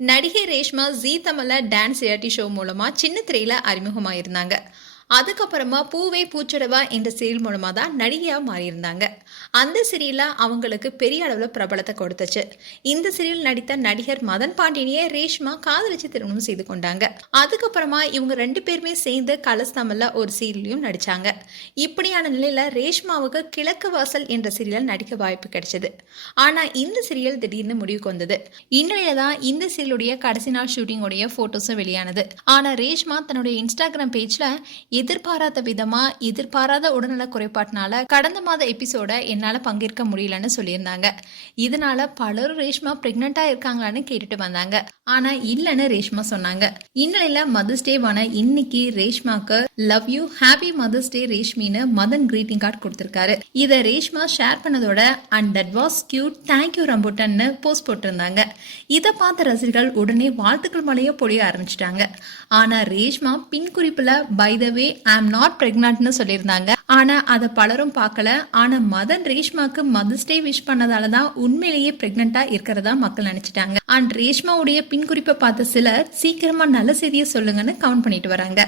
நடிகை ரேஷ்மா ஜீ தமிழ்ல dance reality show மூலமா சின்ன திரையில அறிமுகமாயிருந்தாங்க. அதுக்கப்புறமா பூவே பூச்சடவா என்ற சீரியல் மூலமா தான் நடிகையா மாறியிருந்தாங்க. அந்த சீரியல்ல அவங்களுக்கு பெரிய அளவுல பிரபலத்தை கொடுத்துச்சு. இந்த சீரியல் நடித்த நடிகர் மதன் பாண்டியனையே ரேஷ்மா காதலிச்சு திருமணம் செய்து கொண்டாங்க. அதுக்கப்புறமா இவங்க 2 பேருமே சேர்ந்து கலர்ஸ் தமிழ்ல ஒரு சீரியலையும் நடிச்சாங்க. இப்படியான நிலையில ரேஷ்மாவுக்கு கிழக்கு வாசல் என்ற சீரியல் நடிக்க வாய்ப்பு கிடைச்சது. ஆனா இந்த சீரியல் திடீர்னு முடிவுக்கு வந்தது. இந்நிலையில தான் இந்த சீரியலுடைய கடைசி நாள் ஷூட்டிங்கோடைய போட்டோஸும் வெளியானது. ஆனா ரேஷ்மா தன்னுடைய இன்ஸ்டாகிராம் பேஜ்ல எதிர்பாராத விதமா எதிர்பாராத உடல்நல குறைபாட்டினால கடந்த மாத எபிசோட என்னால பங்கேற்க முடியலன்னு சொல்லியிருந்தாங்க. இதனால பலரும் ரேஷ்மா பிரெக்னண்டா இருக்காங்களான்னு கேட்டுட்டு வந்தாங்க. ஆனா இல்லன்னு ரேஷ்மா சொன்னாங்க. இந்நிலையில மதர்ஸ் டேவான இன்னைக்கு ரேஷ்மாக்கு love you happy mother's day ரேஷ்மின்னு மதன் கிரீட்டிங் கார்டு கொடுத்திருக்காரு. இத ரேஷ்மா ஷேர் பண்ணதோட and that was cute thank you ரம்புட்டன்னு போஸ்ட் போட்டிருந்தாங்க. இதை பார்த்த ரசிகர்கள் உடனே வாழ்த்துக்கள் மழைய பொழிய ஆரம்பிச்சிட்டாங்க. ஆனா ரேஷ்மா பின் குறிப்புல by the way I am not பிரெக்னன்ட்னு சொல்லியிருந்தாங்க. ஆனா அதை பலரும் பார்க்கல. ஆனா மதன் ரேஷ்மாக்கு மதர்ஸ் டே விஷ் பண்ணதாலதான் உண்மையிலேயே பிரெக்னண்டா இருக்கிறதா மக்கள் நினைச்சிட்டாங்க. அண்ட் ரேஷ்மாவுடைய பின் குறிப்பை பார்த்த சிலர் சீக்கிரமா நல்ல செய்தியை சொல்லுங்கன்னு கமெண்ட் பண்ணிட்டு வராங்க.